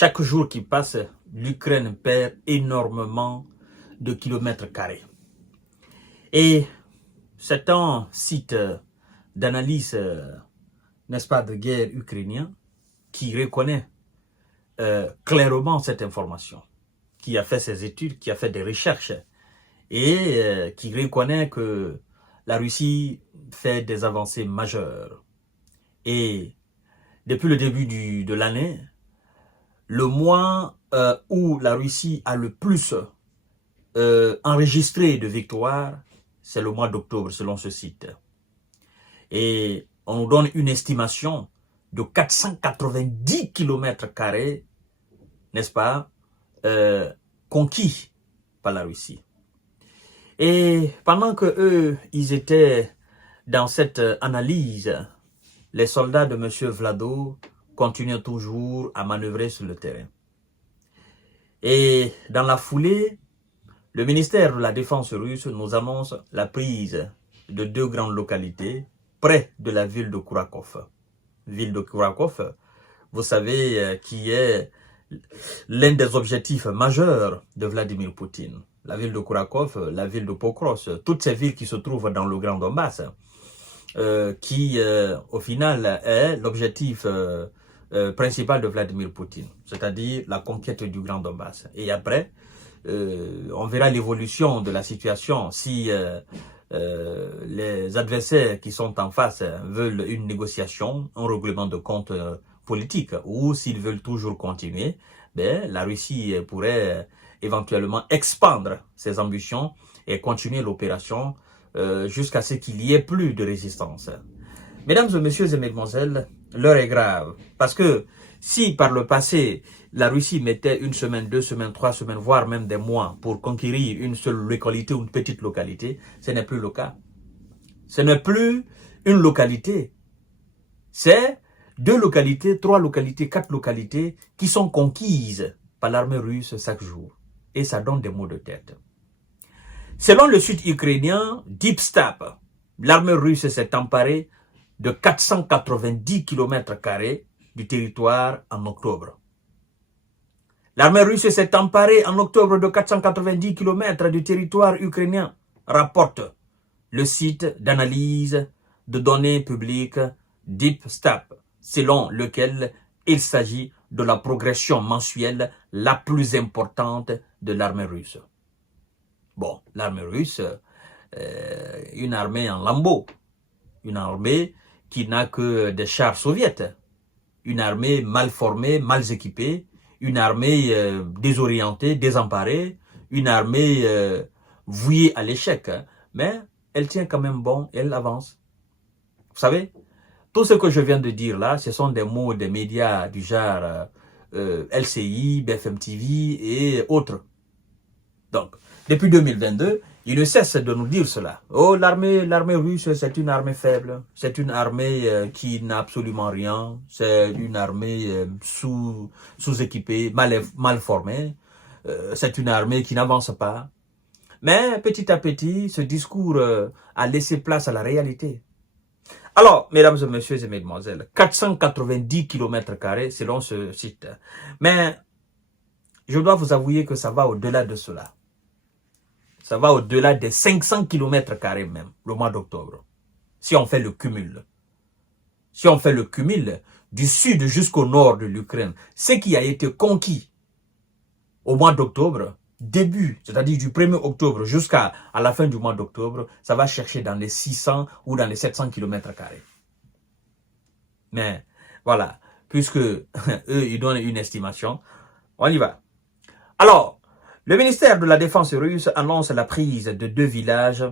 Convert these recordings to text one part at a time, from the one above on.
chaque jour qui passe, l'Ukraine perd énormément de kilomètres carrés. Et c'est un site d'analyse, n'est-ce pas, de guerre ukrainien qui reconnaît clairement cette information, qui a fait ses études, qui a fait des recherches et qui reconnaît que la Russie fait des avancées majeures. Et depuis le début de l'année, le mois où la Russie a le plus enregistré de victoires, c'est le mois d'octobre selon ce site. Et on nous donne une estimation de 490 km², n'est-ce pas, conquis par la Russie. Et pendant que eux, ils étaient dans cette analyse, les soldats de M. Vlado continuent toujours à manœuvrer sur le terrain. Et dans la foulée, le ministère de la Défense russe nous annonce la prise de 2 grandes localités près de la ville de Kourakov. Ville de Kourakov, vous savez, qui est l'un des objectifs majeurs de Vladimir Poutine. La ville de Kourakov, la ville de Pokros, toutes ces villes qui se trouvent dans le Grand Donbass, qui au final est l'objectif principal de Vladimir Poutine, c'est-à-dire la conquête du Grand Donbass. Et après, on verra l'évolution de la situation si les adversaires qui sont en face veulent une négociation, un règlement de compte politique, ou s'ils veulent toujours continuer, ben, la Russie pourrait éventuellement expandre ses ambitions et continuer l'opération jusqu'à ce qu'il n'y ait plus de résistance. Mesdames et messieurs et mesdemoiselles, l'heure est grave. Parce que si par le passé, la Russie mettait 1 semaine, 2 semaines, 3 semaines, voire même des mois pour conquérir une seule localité ou une petite localité, ce n'est plus le cas. Ce n'est plus une localité. C'est 2 localités, 3 localités, 4 localités qui sont conquises par l'armée russe chaque jour. Et ça donne des maux de tête. Selon le sud ukrainien Deepstap, l'armée russe s'est emparée de 490 km² du territoire en octobre. L'armée russe s'est emparée en octobre de 490 km du territoire ukrainien, rapporte le site d'analyse de données publiques Deepstap, selon lequel il s'agit de la progression mensuelle la plus importante de l'armée russe. Bon, l'armée russe, une armée en lambeaux, une armée qui n'a que des chars soviétiques, une armée mal formée, mal équipée, une armée désorientée, désemparée, une armée vouée à l'échec. Mais elle tient quand même bon, elle avance. Vous savez, tout ce que je viens de dire là, ce sont des mots des médias du genre LCI, BFM TV et autres. Donc, depuis 2022, il ne cesse de nous dire cela. Oh, l'armée russe, c'est une armée faible. C'est une armée qui n'a absolument rien. C'est une armée sous-équipée, mal formée. C'est une armée qui n'avance pas. Mais petit à petit, ce discours a laissé place à la réalité. Alors, mesdames et messieurs et mesdemoiselles, 490 km² selon ce site. Mais je dois vous avouer que ça va au-delà de cela. Ça va au-delà des 500 km² même, le mois d'octobre. Si on fait le cumul. Si on fait le cumul du sud jusqu'au nord de l'Ukraine, ce qui a été conquis au mois d'octobre, début, c'est-à-dire du 1er octobre jusqu'à la fin du mois d'octobre, ça va chercher dans les 600 ou dans les 700 km². Mais voilà, puisque eux, ils donnent une estimation, on y va. Alors, le ministère de la Défense russe annonce la prise de 2 villages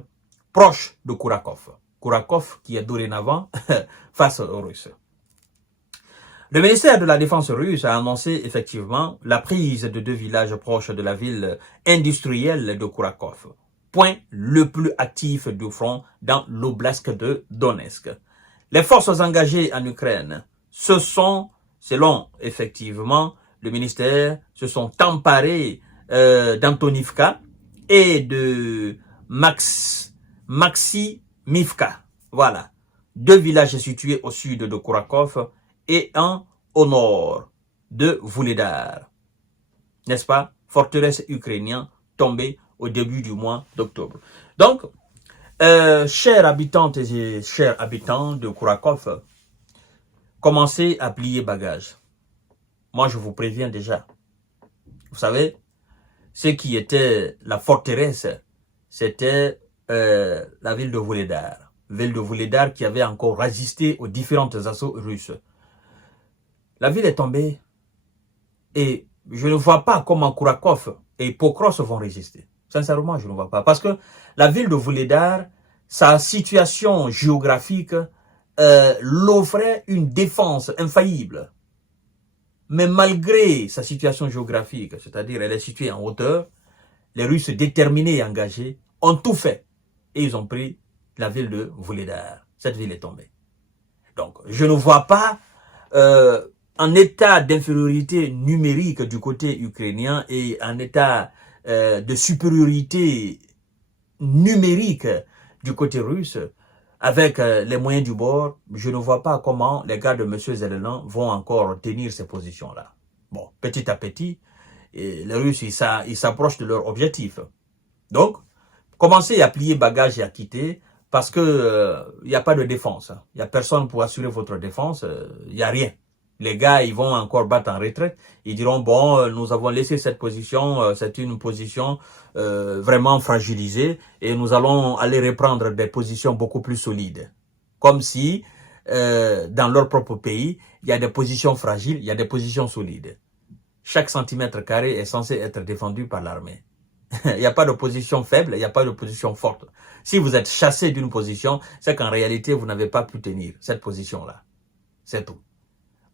proches de Kourakov. Kourakov qui est dorénavant face aux Russes. Le ministère de la Défense russe a annoncé effectivement la prise de 2 villages proches de la ville industrielle de Kourakov, point le plus actif du front dans l'oblast de Donetsk. Les forces engagées en Ukraine se sont, selon effectivement le ministère, se sont emparées d'Antonivka et de Maximivka. Voilà. 2 villages situés au sud de Kourakov et un au nord de Vuhledar. N'est-ce pas? Forteresse ukrainienne tombée au début du mois d'octobre. Donc, chers habitantes et chers habitants de Kourakov, commencez à plier bagages. Moi, je vous préviens déjà. Vous savez, ce qui était la forteresse, c'était la ville de Vuhledar. Ville de Vuhledar qui avait encore résisté aux différentes assauts russes. La ville est tombée et je ne vois pas comment Kourakov et Pokros vont résister. Sincèrement, je ne vois pas. Parce que la ville de Vuhledar, sa situation géographique l'offrait une défense infaillible. Mais malgré sa situation géographique, c'est-à-dire elle est située en hauteur, les Russes déterminés et engagés ont tout fait. Et ils ont pris la ville de Vuhledar. Cette ville est tombée. Donc, je ne vois pas un état d'infériorité numérique du côté ukrainien et un état de supériorité numérique du côté russe avec les moyens du bord. Je ne vois pas comment les gars de M. Zelensky vont encore tenir ces positions-là. Bon, petit à petit, les Russes, ils s'approchent de leur objectif. Donc, commencez à plier bagages et à quitter parce que il n'y a pas de défense. Il n'y a personne pour assurer votre défense. Il n'y a rien. Les gars, ils vont encore battre en retraite. Ils diront, bon, nous avons laissé cette position. C'est une position vraiment fragilisée. Et nous allons aller reprendre des positions beaucoup plus solides. Comme si, dans leur propre pays, il y a des positions fragiles, il y a des positions solides. Chaque centimètre carré est censé être défendu par l'armée. Il n'y a pas de position faible, il n'y a pas de position forte. Si vous êtes chassé d'une position, c'est qu'en réalité, vous n'avez pas pu tenir cette position-là. C'est tout.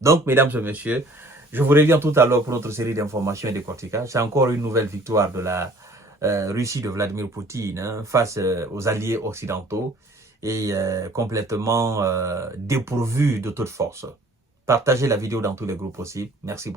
Donc, mesdames et messieurs, je vous reviens tout à l'heure pour notre série d'informations et de décortiquage. C'est encore une nouvelle victoire de la Russie de Vladimir Poutine face aux alliés occidentaux et complètement dépourvus de toute force. Partagez la vidéo dans tous les groupes possibles. Merci beaucoup.